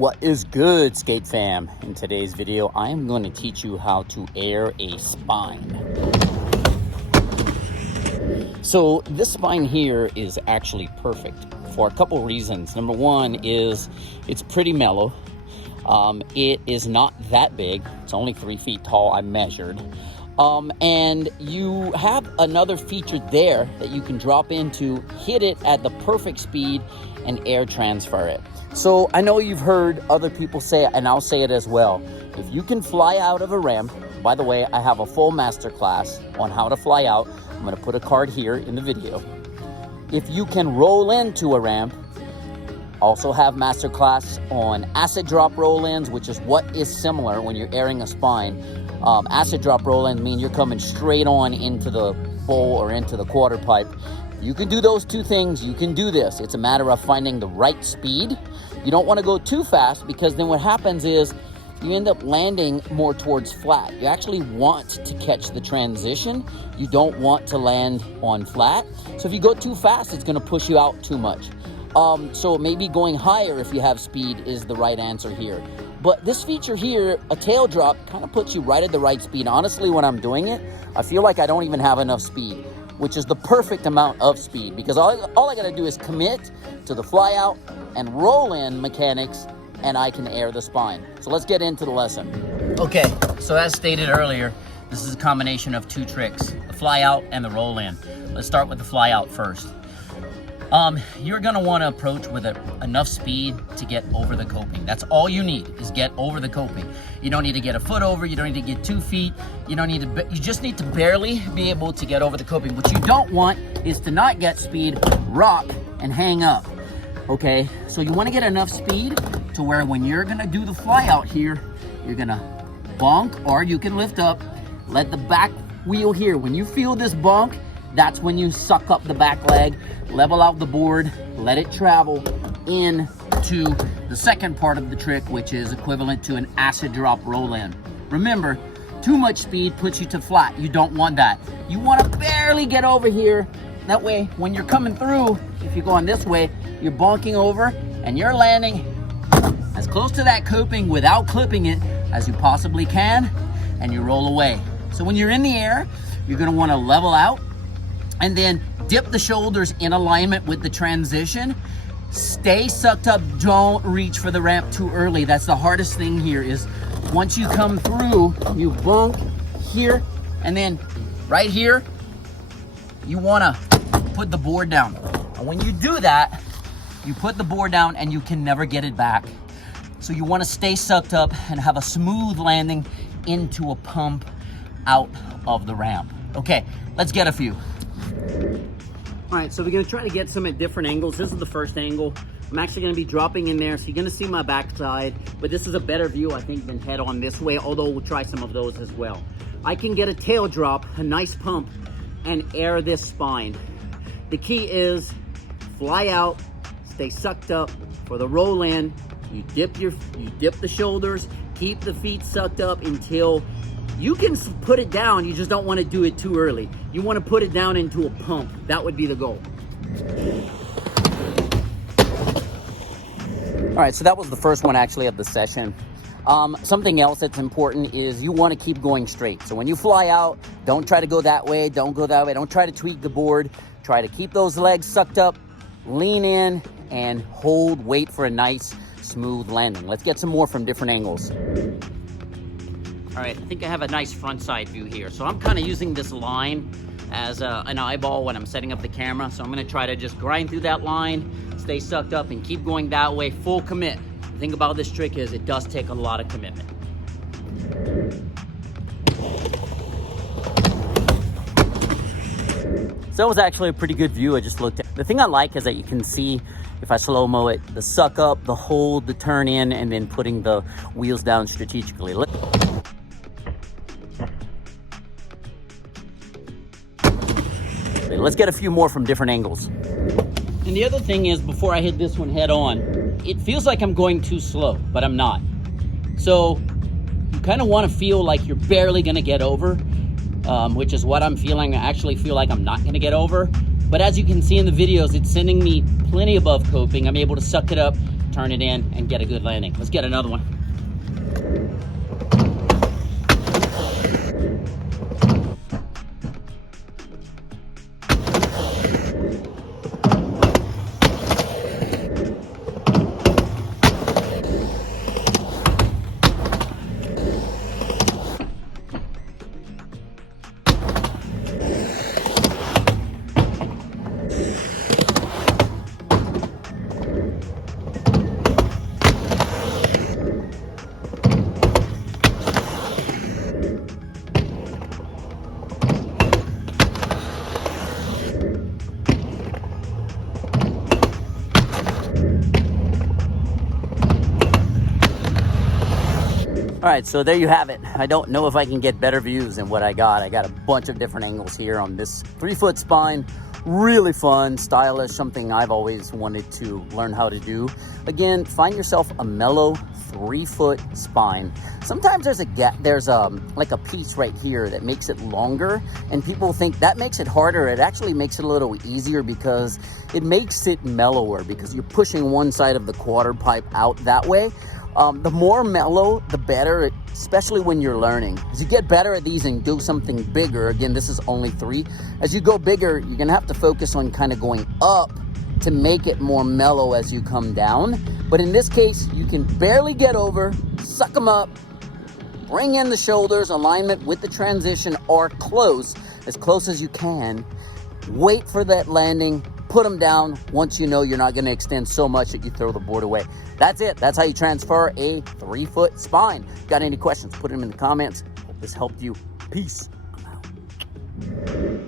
What is good, skate fam? In today's video, I am going to teach you how to air a spine. So this spine here is actually perfect for a couple reasons. Number one is it's pretty mellow. It is not that big. It's only 3 feet tall, I measured. And you have another feature there that you can drop into, hit it at the perfect speed, and air transfer it. So I know you've heard other people say it, and I'll say it as well. If you can fly out of a ramp, by the way, I have a full masterclass on how to fly out. I'm gonna put a card here in the video. If you can roll into a ramp, also have masterclass on acid drop roll-ins, which is what is similar when you're airing a spine. Acid drop roll-ins mean you're coming straight on into the bowl or into the quarter pipe. You can do those two things, you can do this. It's a matter of finding the right speed. You don't want to go too fast, because then what happens is you end up landing more towards flat. You actually want to catch the transition. You don't want to land on flat. So if you go too fast, it's going to push you out too much. So maybe going higher if you have speed is the right answer here. But this feature here, a tail drop, kind of puts you right at the right speed. Honestly, when I'm doing it, I feel like I don't even have enough speed, which is the perfect amount of speed, because all I got to do is commit to the fly out and roll in mechanics, and I can air the spine. So let's get into the lesson. Okay, so as stated earlier, this is a combination of two tricks, the fly out and the roll in. Let's start with the fly out first. You're gonna wanna approach with enough speed to get over the coping. That's all you need, is get over the coping. You don't need to get a foot over, you don't need to get 2 feet, you just need to barely be able to get over the coping. What you don't want is to not get speed, rock, and hang up. Okay, so you wanna get enough speed to where when you're gonna do the fly out here, you're gonna bonk, or you can lift up, let the back wheel here. When you feel this bonk, that's when you suck up the back leg, level out the board, let it travel into the second part of the trick, which is equivalent to an acid drop roll in. Remember, too much speed puts you to flat. You don't want that. You want to barely get over here. That way, when you're coming through, if you're going this way, you're bonking over and you're landing as close to that coping without clipping it as you possibly can, and you roll away. So when you're in the air, you're going to want to level out and then dip the shoulders in alignment with the transition. Stay sucked up, don't reach for the ramp too early. That's the hardest thing here, is once you come through, you bonk here, and then right here, you wanna put the board down. And when you do that, you put the board down and you can never get it back. So you wanna stay sucked up and have a smooth landing into a pump out of the ramp. Okay, let's get a few. All right, so we're gonna try to get some at different angles. This is the first angle. I'm actually gonna be dropping in there, so you're gonna see my backside, but this is a better view, I think, than head on this way, although we'll try some of those as well. I can get a tail drop, a nice pump, and air this spine. The key is fly out, stay sucked up. For the roll in, you dip the shoulders, keep the feet sucked up until you can put it down. You just don't want to do it too early. You want to put it down into a pump. That would be the goal. All right, so that was the first one actually of the session. Something else that's important is you want to keep going straight. So when you fly out, don't try to go that way, don't go that way, don't try to tweak the board. Try to keep those legs sucked up, lean in, and hold, wait for a nice, smooth landing. Let's get some more from different angles. All right, I think I have a nice front side view here. So I'm kind of using this line as an eyeball when I'm setting up the camera. So I'm gonna try to just grind through that line, stay sucked up, and keep going that way, full commit. The thing about this trick is it does take a lot of commitment. So that was actually a pretty good view I just looked at. The thing I like is that you can see, if I slow-mo it, the suck up, the hold, the turn in, and then putting the wheels down strategically. Let's get a few more from different angles. And the other thing is, before I hit this one head on, it feels like I'm going too slow, but I'm not. So you kind of want to feel like you're barely going to get over, which is what I'm feeling. I actually feel like I'm not going to get over. But as you can see in the videos, it's sending me plenty above coping. I'm able to suck it up, turn it in, and get a good landing. Let's get another one. All right, so there you have it. I don't know if I can get better views than what I got. I got a bunch of different angles here on this 3-foot spine. Really fun, stylish, something I've always wanted to learn how to do. Again, find yourself a mellow 3-foot spine. Sometimes there's a gap, there's like a piece right here that makes it longer, and people think that makes it harder. It actually makes it a little easier because it makes it mellower because you're pushing one side of the quarter pipe out that way. The more mellow, the better, especially when you're learning. As you get better at these and do something bigger, again, this is only 3. As you go bigger, you're gonna have to focus on kind of going up to make it more mellow as you come down. But in this case, you can barely get over, suck them up, bring in the shoulders, alignment with the transition or close, as close as you can. Wait for that landing, put them down once you know you're not gonna extend so much that you throw the board away. That's it. That's how you transfer a 3-foot spine. Got any questions? Put them in the comments. Hope this helped you. Peace. I'm out.